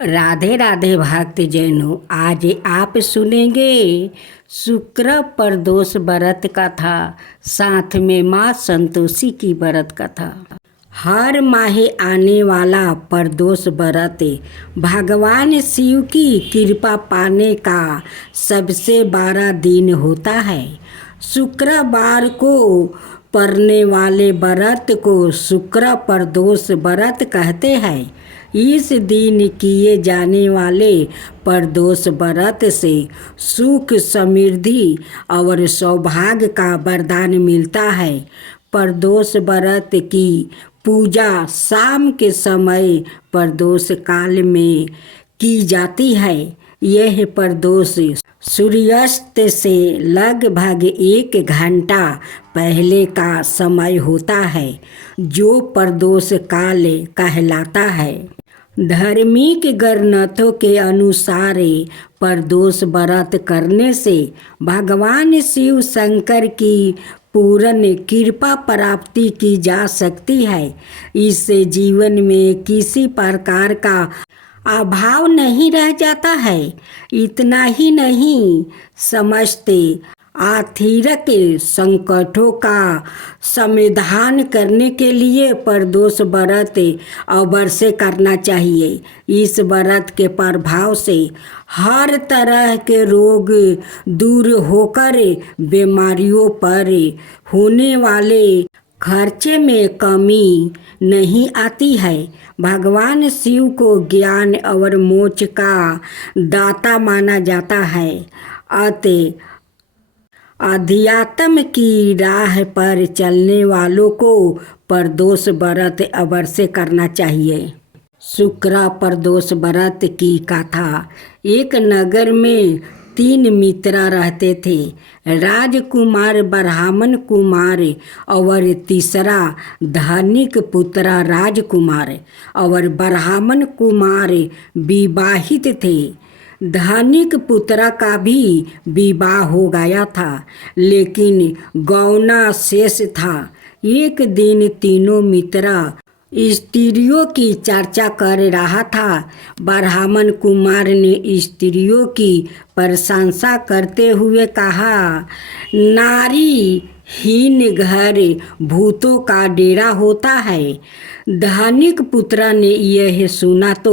राधे राधे भक्त जैनों, आज आप सुनेंगे शुक्र प्रदोष व्रत कथा, साथ में माँ संतोषी की व्रत कथा। हर माह आने वाला प्रदोष व्रत भगवान शिव की कृपा पाने का सबसे बड़ा दिन होता है। शुक्रवार को पड़ने वाले व्रत को शुक्र प्रदोष व्रत कहते हैं। इस दिन किए जाने वाले प्रदोष व्रत से सुख, समृद्धि और सौभाग्य का वरदान मिलता है। प्रदोष व्रत की पूजा शाम के समय प्रदोष काल में की जाती है। यह प्रदोष सूर्यास्त से लगभग 1 घंटा पहले का समय होता है, जो प्रदोष काल कहलाता है। धार्मिक ग्रंथों के अनुसार प्रदोष व्रत करने से भगवान शिव शंकर की पूर्ण कृपा प्राप्ति की जा सकती है। इससे जीवन में किसी प्रकार का अभाव नहीं रह जाता है। इतना ही नहीं, समस्त आर्थिक संकटों का समाधान करने के लिए प्रदोष व्रत अवश्य करना चाहिए। इस व्रत के प्रभाव से हर तरह के रोग दूर होकर बीमारियों पर होने वाले खर्चे में कमी नहीं आती है। भगवान शिव को ज्ञान और मोक्ष का दाता माना जाता है। अतः अध्यात्म की राह पर चलने वालों को प्रदोष व्रत अवश्य करना चाहिए। शुक्र प्रदोष व्रत की कथा। एक नगर में 3 मित्र रहते थे, राजकुमार, ब्राह्मण कुमार और तीसरा धनिक पुत्र राजकुमार। और ब्राह्मण कुमार विवाहित थे। धनिक पुत्र का भी विवाह हो गया था, लेकिन गौना शेष था। एक दिन तीनों मित्र स्त्रियों की चर्चा कर रहा था। ब्राह्मण कुमार ने स्त्रियों की प्रशंसा करते हुए कहा, नारी हीन घर भूतों का डेरा होता है। धनिक पुत्र ने यह सुना तो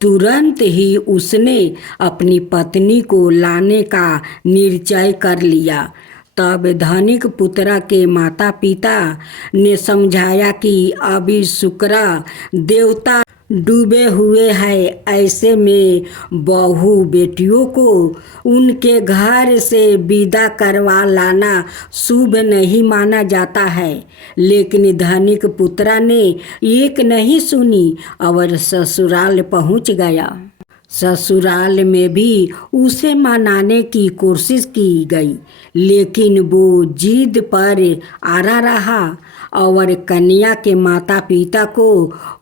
तुरंत ही उसने अपनी पत्नी को लाने का निश्चय कर लिया। तब धनिक पुत्र के माता पिता ने समझाया कि अभी शुक्र देवता डूबे हुए हैं, ऐसे में बहू बेटियों को उनके घर से विदा करवा लाना शुभ नहीं माना जाता है। लेकिन धनिक पुत्र ने एक नहीं सुनी और ससुराल पहुंच गया। ससुराल में भी उसे मनाने की कोशिश की गई, लेकिन वो जिद पर अड़ा रहा और कन्या के माता पिता को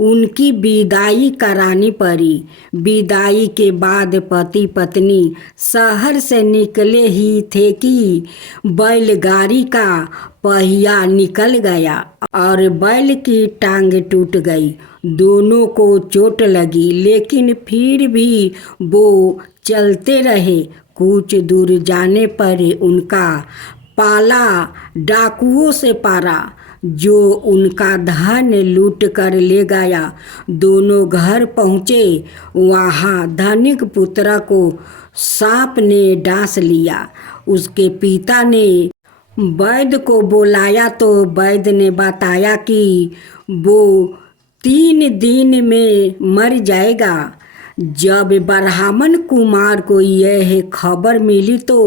उनकी विदाई करानी पड़ी। विदाई के बाद पति पत्नी शहर से निकले ही थे कि बैलगाड़ी का पहिया निकल गया और बैल की टांग टूट गई। दोनों को चोट लगी, लेकिन फिर भी वो चलते रहे। कुछ दूर जाने पर उनका पाला डाकुओं से पड़ा, जो उनका धन लूट कर ले गया। दोनों घर पहुँचे। वहाँ धनिक पुत्र को सांप ने डांस लिया। उसके पिता ने वैद्य को बुलाया तो वैद्य ने बताया कि वो 3 दिन में मर जाएगा। जब ब्राह्मण कुमार को यह खबर मिली तो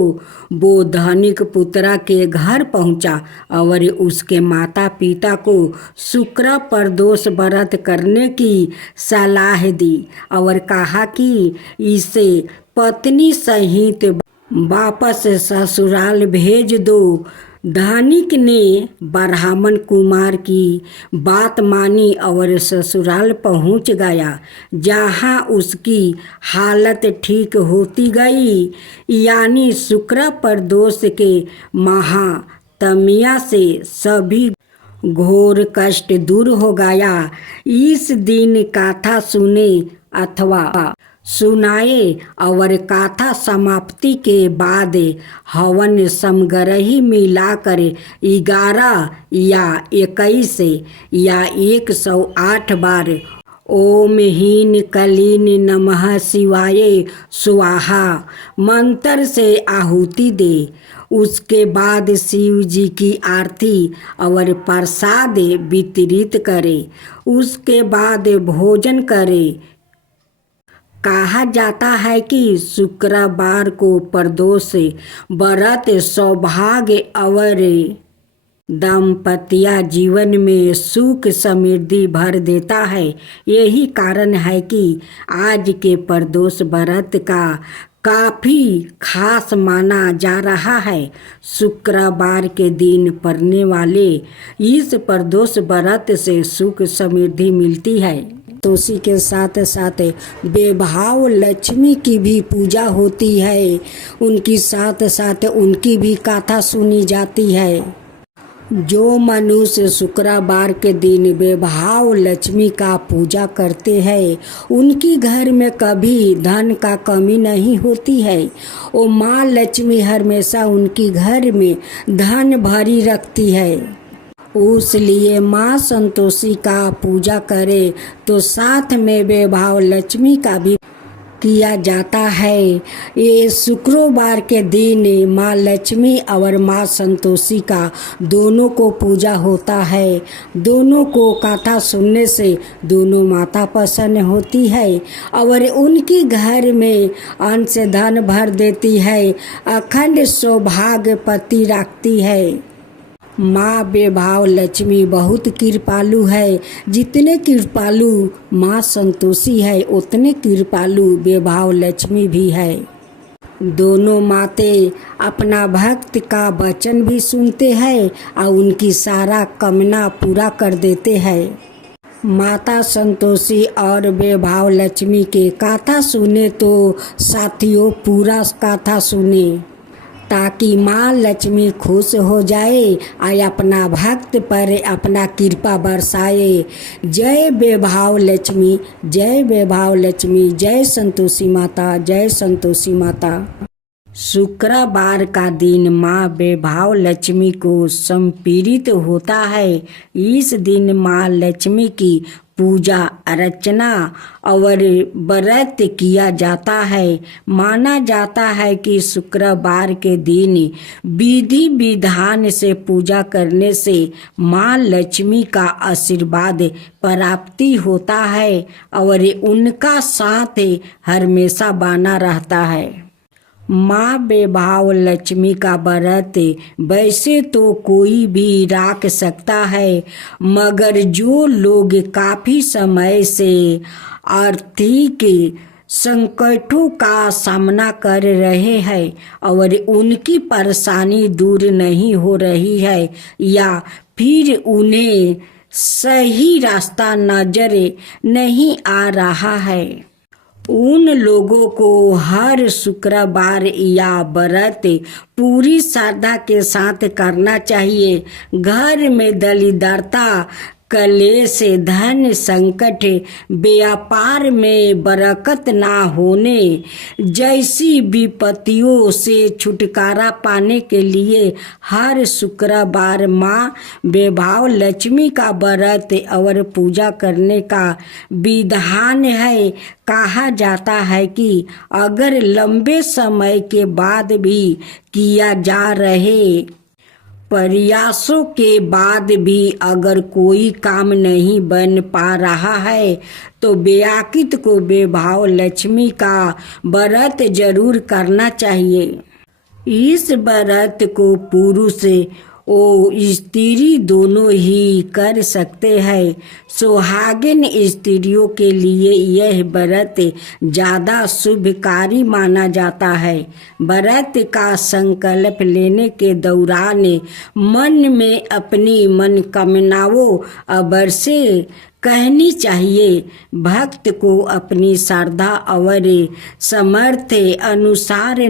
वो धनिक पुत्र के घर पहुंचा और उसके माता पिता को शुक्र प्रदोष व्रत करने की सलाह दी और कहा कि इसे पत्नी सहित वापस ससुराल भेज दो। धनिक ने ब्राह्मण कुमार की बात मानी और ससुराल पहुंच गया, जहां उसकी हालत ठीक होती गई। यानी शुक्र प्रदोष के महात्म्य से सभी घोर कष्ट दूर हो गया। इस दिन कथा सुने अथवा सुनाए और कथा समाप्ति के बाद हवन समग्रही मिलाकर 11 या 21 या 108 बार ओम हीन कलीन नमः शिवाय स्वाहा मंत्र से आहुति दे। उसके बाद शिव जी की आरती और प्रसाद वितरित करे। उसके बाद भोजन करे। कहा जाता है कि शुक्रवार को प्रदोष व्रत सौभाग्य और दाम्पत्य जीवन में सुख समृद्धि भर देता है। यही कारण है कि आज के प्रदोष व्रत का काफ़ी खास माना जा रहा है। शुक्रवार के दिन पड़ने वाले इस प्रदोष व्रत से सुख समृद्धि मिलती है। तो उसी के साथ साथ बेभाव लक्ष्मी की भी पूजा होती है। उनकी साथ साथ उनकी भी कथा सुनी जाती है। जो मनुष्य शुक्रवार के दिन बेभाव लक्ष्मी का पूजा करते हैं उनकी घर में कभी धन का कमी नहीं होती है। वो माँ लक्ष्मी हमेशा उनकी घर में धन भरी रखती है। उसलिए माँ संतोषी का पूजा करे तो साथ में बेभाव लक्ष्मी का भी किया जाता है। ये शुक्रवार के दिन माँ लक्ष्मी और माँ संतोषी का दोनों को पूजा होता है। दोनों को कथा सुनने से दोनों माता प्रसन्न होती है और उनकी घर में अन्न से धन भर देती है। अखंड सौभाग्य पति रखती है। माँ बेभाव लक्ष्मी बहुत कृपालु है। जितने कृपालु माँ संतोषी है उतने कृपालु बेभाव लक्ष्मी भी है। दोनों माते अपना भक्त का वचन भी सुनते हैं और उनकी सारा कामना पूरा कर देते हैं। माता संतोषी और बेभाव लक्ष्मी के कथा सुने तो साथियों पूरा कथा सुने ताकि माँ लक्ष्मी खुश हो जाए और अपना भक्त पर अपना कृपा बरसाए। जय बेभाव लक्ष्मी, जय बेभाव लक्ष्मी, जय संतोषी माता, जय संतोषी माता। शुक्रवार का दिन माँ बेभाव लक्ष्मी को समर्पित होता है। इस दिन माँ लक्ष्मी की पूजा अर्चना और व्रत किया जाता है। माना जाता है कि शुक्रवार के दिन विधि विधान से पूजा करने से माँ लक्ष्मी का आशीर्वाद प्राप्ति होता है और उनका साथ हमेशा बना रहता है। माँ बेभाव लक्ष्मी का व्रत वैसे तो कोई भी रख सकता है, मगर जो लोग काफ़ी समय से आर्थिक संकटों का सामना कर रहे हैं और उनकी परेशानी दूर नहीं हो रही है या फिर उन्हें सही रास्ता नजर नहीं आ रहा है, उन लोगों को हर शुक्रवार या व्रत पूरी श्रद्धा के साथ करना चाहिए। घर में दरिद्रता, कलेश, धन संकट, व्यापार में बरकत ना होने जैसी विपत्तियों से छुटकारा पाने के लिए हर शुक्रवार माँ बेभाव लक्ष्मी का व्रत और पूजा करने का विधान है। कहा जाता है कि अगर लंबे समय के बाद भी किया जा रहे प्रयासों के बाद भी अगर कोई काम नहीं बन पा रहा है तो व्याकित को बेभाव लक्ष्मी का व्रत जरूर करना चाहिए। इस व्रत को पुरुष ओ स्त्री दोनों ही कर सकते हैं। सुहागिन स्त्रियों के लिए यह व्रत ज़्यादा शुभकारी माना जाता है। व्रत का संकल्प लेने के दौरान मन में अपनी मनोकामनाओं अवश्य कहनी चाहिए। भक्त को अपनी श्रद्धा और सामर्थ्य अनुसार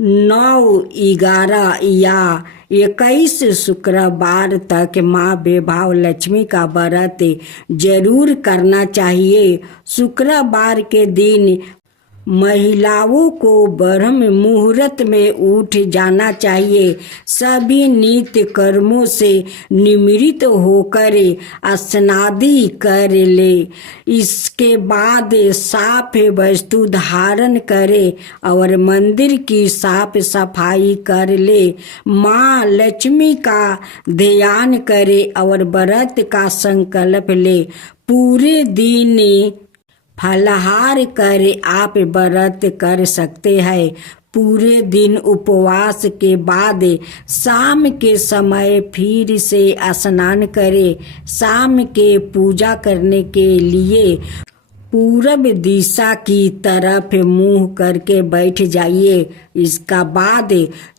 9, 11 या 21 शुक्रवार तक माँ बेभाव लक्ष्मी का व्रत जरूर करना चाहिए। शुक्रवार के दिन महिलाओं को ब्रह्म मुहूर्त में उठ जाना चाहिए। सभी नित्य कर्मों से निवृत्त होकर स्नादि कर ले। इसके बाद साफ वस्तु धारण करे और मंदिर की साफ सफाई कर ले। माँ लक्ष्मी का ध्यान करे और व्रत का संकल्प ले। पूरे दिन फलाहार कर आप व्रत कर सकते हैं। पूरे दिन उपवास के बाद शाम के समय फिर से स्नान करें। शाम के पूजा करने के लिए पूरब दिशा की तरफ मुंह करके बैठ जाइए। इसका बाद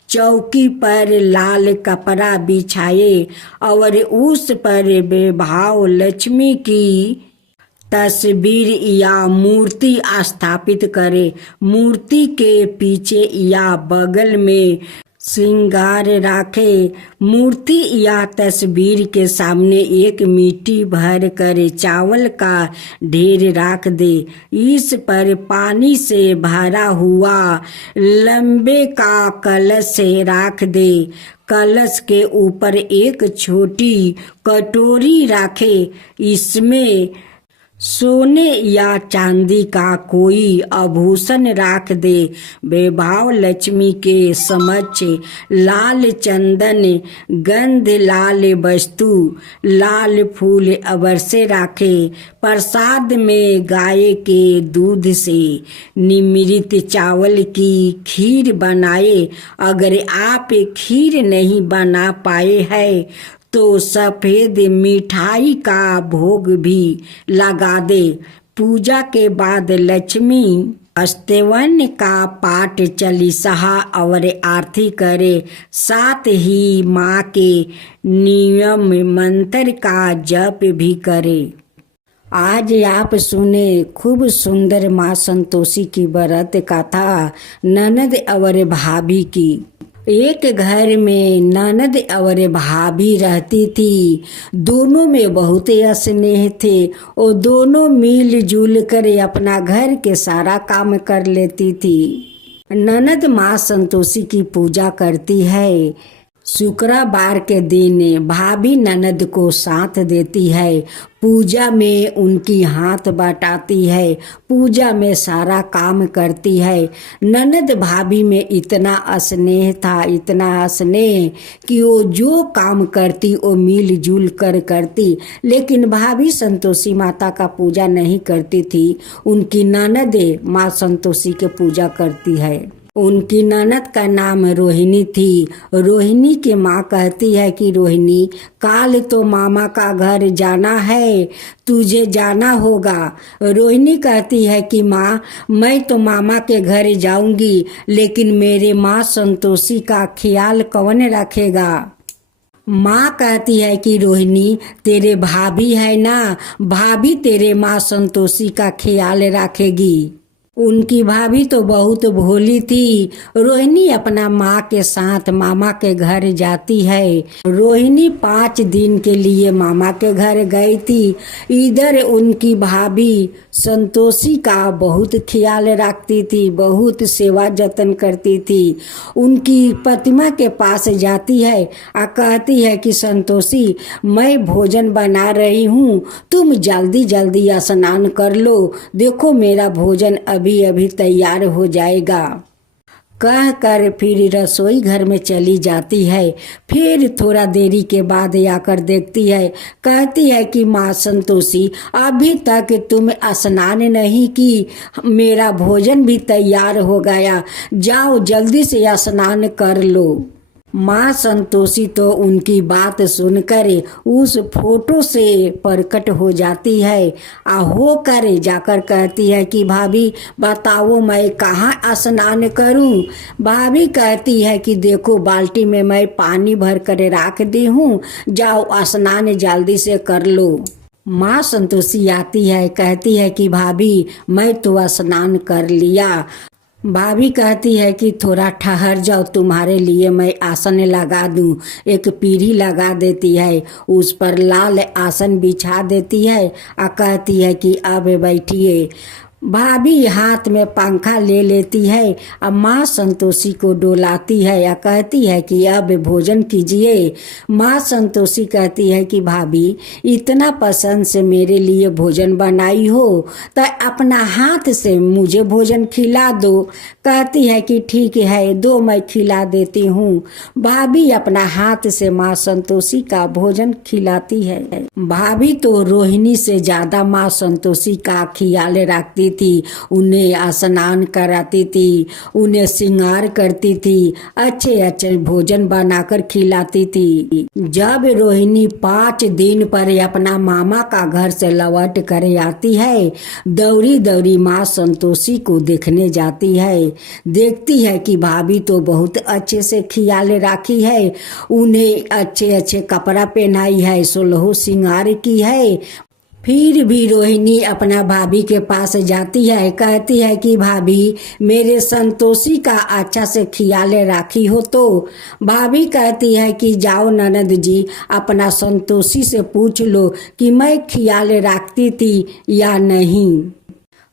चौकी पर लाल कपड़ा बिछाए और उस पर वैभव लक्ष्मी की तस्वीर या मूर्ति स्थापित करें। मूर्ति के पीछे या बगल में श्रृंगार रखे। मूर्ति या तस्वीर के सामने एक मिट्टी भर कर चावल का ढेर रख दे। इस पर पानी से भरा हुआ लंबे का कलश रख दे। कलश के ऊपर एक छोटी कटोरी रखे। इसमें सोने या चांदी का कोई आभूषण रख दे। वैभव लक्ष्मी के समक्ष लाल चंदन, गंध लाल वस्तु, लाल फूल अवश्य रखे। प्रसाद में गाय के दूध से निर्मित चावल की खीर बनाए। अगर आप खीर नहीं बना पाए हैं तो सफेद मिठाई का भोग भी लगा दे। पूजा के बाद लक्ष्मी अष्टवन का पाठ, चालीसा और आरती करे। साथ ही माँ के नियम मंत्र का जप भी करे। आज आप सुने खूब सुंदर माँ संतोषी की व्रत कथा ननद और भाभी की। एक घर में ननद और भाभी रहती थी। दोनों में बहुत स्नेह थे और दोनों मिलजुल कर अपना घर के सारा काम कर लेती थी। ननद माँ संतोषी की पूजा करती है। शुक्रवार के दिन भाभी ननद को साथ देती है। पूजा में उनकी हाथ बटाती है। पूजा में सारा काम करती है। ननद भाभी में इतना स्नेह था, इतना स्नेह कि वो जो काम करती वो मिलजुल कर करती। लेकिन भाभी संतोषी माता का पूजा नहीं करती थी। उनकी ननद माँ संतोषी की पूजा करती है। उनकी ननद का नाम रोहिणी थी। रोहिणी की माँ कहती है कि रोहिणी, काल तो मामा का घर जाना है, तुझे जाना होगा। रोहिणी कहती है कि माँ, मैं तो मामा के घर जाऊंगी, लेकिन मेरे माँ संतोषी का ख्याल कौन रखेगा। माँ कहती है कि रोहिणी, तेरे भाभी है ना, भाभी तेरे माँ संतोषी का ख्याल रखेगी। उनकी भाभी तो बहुत भोली थी। रोहिणी अपना माँ के साथ मामा के घर जाती है। रोहिणी 5 दिन के लिए मामा के घर गई थी। इधर उनकी भाभी संतोषी का बहुत ख्याल रखती थी, बहुत सेवा जतन करती थी। उनकी प्रतिमा के पास जाती है और कहती है कि संतोषी, मैं भोजन बना रही हूँ, तुम जल्दी जल्दी स्नान कर लो, देखो मेरा भोजन अभी अभी तैयार हो जाएगा। कह कर फिर रसोई घर में चली जाती है। फिर थोड़ा देरी के बाद आकर देखती है। कहती है कि माँ संतोषी, अभी तक तुम स्नान नहीं की, मेरा भोजन भी तैयार हो गया, जाओ जल्दी से स्नान कर लो। माँ संतोषी तो उनकी बात सुनकर उस फोटो से प्रकट हो जाती है। होकर जाकर कहती है कि भाभी बताओ मैं कहाँ स्नान करूँ। भाभी कहती है कि देखो बाल्टी में मैं पानी भर कर रख दी हूँ, जाओ स्नान जल्दी से कर लो। माँ संतोषी आती है, कहती है कि भाभी मैं तो स्नान कर लिया। भाभी कहती है कि थोड़ा ठहर जाओ, तुम्हारे लिए मैं आसन लगा दूं। एक पीढ़ी लगा देती है, उस पर लाल आसन बिछा देती है और कहती है कि अब बैठिए। भाभी हाथ में पंखा ले लेती है। अब माँ संतोषी को डोलाती है या कहती है कि अब भोजन कीजिए। माँ संतोषी कहती है कि भाभी इतना पसंद से मेरे लिए भोजन बनाई हो तो अपना हाथ से मुझे भोजन खिला दो। कहती है कि ठीक है, दो मैं खिला देती हूँ। भाभी अपना हाथ से माँ संतोषी का भोजन खिलाती है। भाभी तो रोहिणी से ज्यादा माँ संतोषी का ख्याल रखती थी। उन्हें स्नान कराती थी, उन्हें श्रृंगार करती थी, अच्छे अच्छे भोजन बनाकर खिलाती थी। जब रोहिणी 5 दिन पर अपना मामा का घर से लौट कर आती है, दौड़ी दौड़ी माँ संतोषी को देखने जाती है। देखती है कि भाभी तो बहुत अच्छे से ख्याल राखी है, उन्हें अच्छे अच्छे कपड़ा पहनाई है, 16 श्रृंगार की है। फिर भी रोहिणी अपना भाभी के पास जाती है, कहती है कि भाभी मेरे संतोषी का अच्छा से ख्याल राखी हो तो। भाभी कहती है कि जाओ ननद जी, अपना संतोषी से पूछ लो कि मैं ख्याल रखती थी या नहीं।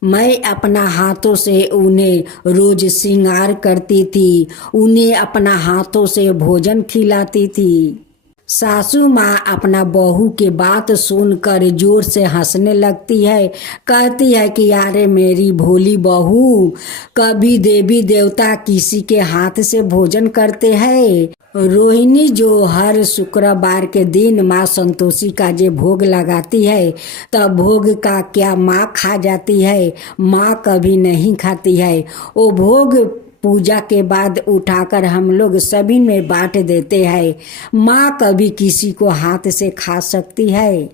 मैं अपना हाथों से उन्हें रोज श्रृंगार करती थी, उन्हें अपना हाथों से भोजन खिलाती थी। सासू माँ अपना बहू के बात सुनकर जोर से हंसने लगती है। कहती है कि यारे मेरी भोली बहू, कभी देवी देवता किसी के हाथ से भोजन करते हैं। रोहिणी जो हर शुक्रवार के दिन माँ संतोषी का जे भोग लगाती है, तब भोग का क्या माँ खा जाती है? माँ कभी नहीं खाती है। वो भोग पूजा के बाद उठाकर हम लोग सभी में बांट देते हैं। माँ कभी किसी को हाथ से खा सकती है?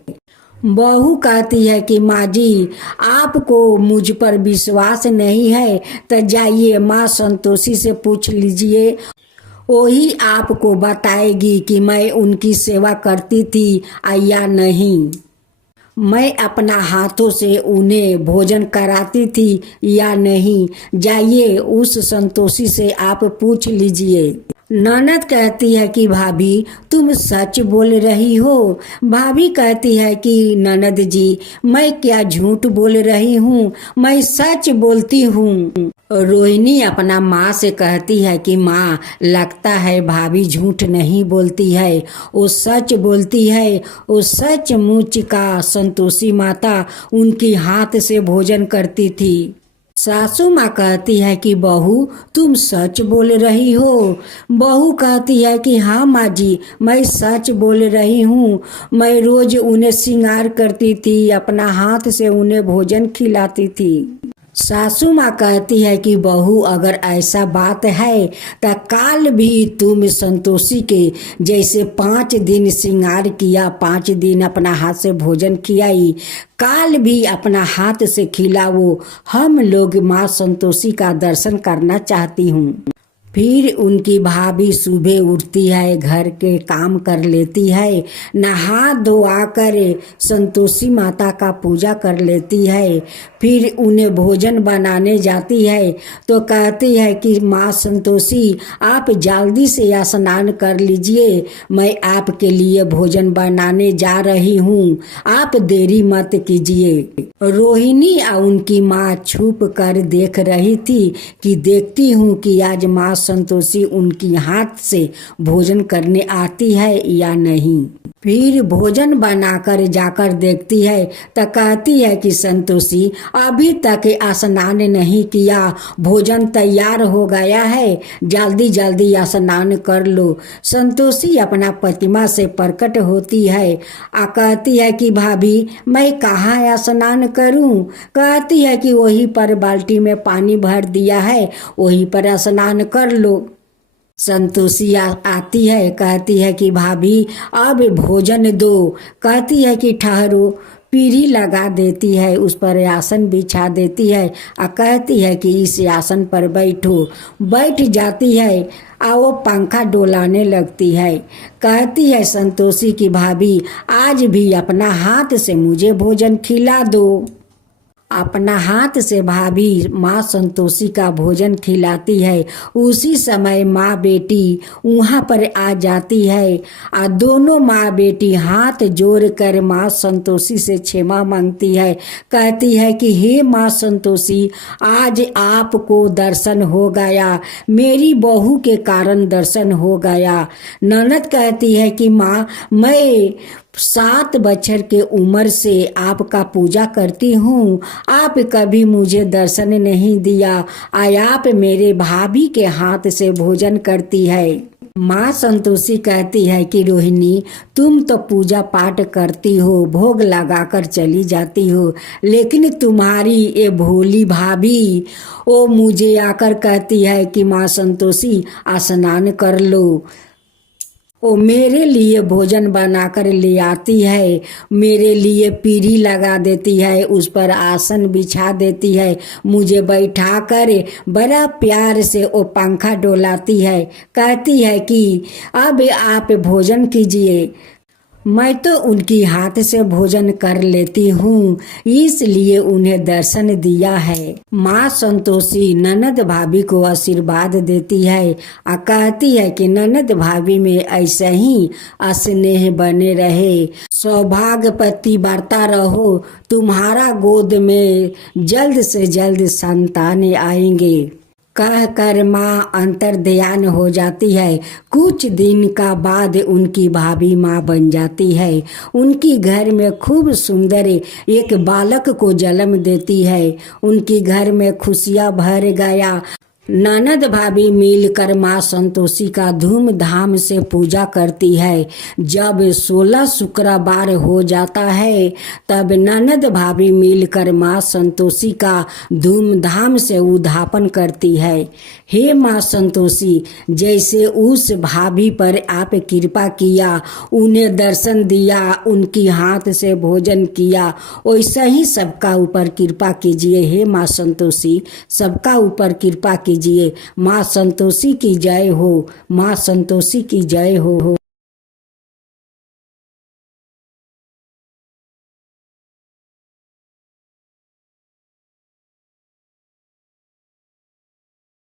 बहू कहती है कि माँ जी, आपको मुझ पर विश्वास नहीं है तो जाइए माँ संतोषी से पूछ लीजिए, वही आपको बताएगी कि मैं उनकी सेवा करती थी या नहीं। मैं अपना हाथों से उन्हें भोजन कराती थी या नहीं, जाइए उस संतोषी से आप पूछ लीजिए। ननद कहती है कि भाभी तुम सच बोल रही हो। भाभी कहती है कि ननद जी, मैं क्या झूठ बोल रही हूँ, मैं सच बोलती हूँ। रोहिणी अपना माँ से कहती है कि माँ, लगता है भाभी झूठ नहीं बोलती है, वो सच बोलती है। वो सचमुच का संतोषी माता उनकी हाथ से भोजन करती थी। सासू माँ कहती है कि बहू तुम सच बोल रही हो। बहू कहती है कि हाँ माँ जी, मैं सच बोल रही हूँ। मैं रोज उन्हें श्रृंगार करती थी, अपना हाथ से उन्हें भोजन खिलाती थी। सासू माँ कहती है कि बहू अगर ऐसा बात है तो काल भी तुम संतोषी के जैसे 5 दिन श्रृंगार किया, 5 दिन अपना हाथ से भोजन खिलाई, काल भी अपना हाथ से खिलाओ। हम लोग माँ संतोषी का दर्शन करना चाहती हूँ। फिर उनकी भाभी सुबह उठती है, घर के काम कर लेती है, नहा धोआ कर संतोषी माता का पूजा कर लेती है। फिर उन्हें भोजन बनाने जाती है तो कहती है कि माँ संतोषी, आप जल्दी से स्नान कर लीजिए, मैं आपके लिए भोजन बनाने जा रही हूँ, आप देरी मत कीजिए। रोहिणी और उनकी माँ छुप कर देख रही थी कि देखती हूँ कि आज माँ संतोषी उनकी हाथ से भोजन करने आती है या नहीं। फिर भोजन बनाकर जाकर देखती है तो कहती है कि संतोषी अभी तक स्नान नहीं किया, भोजन तैयार हो गया है, जल्दी जल्दी स्नान कर लो। संतोषी अपना प्रतिमा से प्रकट होती है, कहती है कि भाभी मैं कहाँ स्नान करूं? कहती है कि वहीं पर बाल्टी में पानी भर दिया है, वहीं पर स्नान कर लो। संतोषी आती है, कहती है कि भाभी अब भोजन दो। कहती है कि ठहरो, पीढ़ी लगा देती है, उस पर आसन बिछा देती है और कहती है कि इस आसन पर बैठो। बैठ जाती है और वो पंखा डोलाने लगती है। कहती है संतोषी की भाभी आज भी अपना हाथ से मुझे भोजन खिला दो। अपना हाथ से भाभी माँ संतोषी का भोजन खिलाती है। उसी समय माँ बेटी वहाँ पर आ जाती है और दोनों माँ बेटी हाथ जोड़कर माँ संतोषी से क्षमा मांगती है। कहती है कि हे माँ संतोषी, आज आपको दर्शन हो गया, मेरी बहू के कारण दर्शन हो गया। ननद कहती है कि माँ, मैं 7 बछर के उम्र से आपका पूजा करती हूँ, आप कभी मुझे दर्शन नहीं दिया, आप मेरे भाभी के हाथ से भोजन करती है। माँ संतोषी कहती है कि रोहिणी, तुम तो पूजा पाठ करती हो, भोग लगाकर चली जाती हो, लेकिन तुम्हारी ये भोली भाभी वो मुझे आकर कहती है कि माँ संतोषी स्नान कर लो। वो मेरे लिए भोजन बनाकर ले आती है, मेरे लिए पीढ़ी लगा देती है, उस पर आसन बिछा देती है, मुझे बैठा कर बड़ा प्यार से वो पंखा डोलाती है। कहती है कि अब आप भोजन कीजिए। मैं तो उनकी हाथ से भोजन कर लेती हूँ, इसलिए उन्हें दर्शन दिया है। माँ संतोषी ननद भाभी को आशीर्वाद देती है और कहती है कि ननद भाभी में ऐसे ही स्नेह बने रहे, सौभाग्यवती बढ़ता रहो, तुम्हारा गोद में जल्द से जल्द संतान आएंगे। कह कर माँ अंतर्ध्यान हो जाती है। कुछ दिन का बाद उनकी भाभी माँ बन जाती है। उनकी घर में खूब सुंदर एक बालक को जन्म देती है। उनकी घर में खुशियाँ भर गया। ननद भाभी मिलकर माँ संतोषी का धूमधाम से पूजा करती है। जब 16 शुक्रवार हो जाता है तब ननद भाभी मिलकर माँ संतोषी का धूमधाम से उद्यापन करती है। हे माँ संतोषी, जैसे उस भाभी पर आप कृपा किया, उन्हें दर्शन दिया, उनकी हाथ से भोजन किया, वैसा ही सबका ऊपर कृपा कीजिए। हे माँ संतोषी, सबका ऊपर कृपा कीजिए। माँ संतोषी की जय हो, माँ संतोषी की जय हो।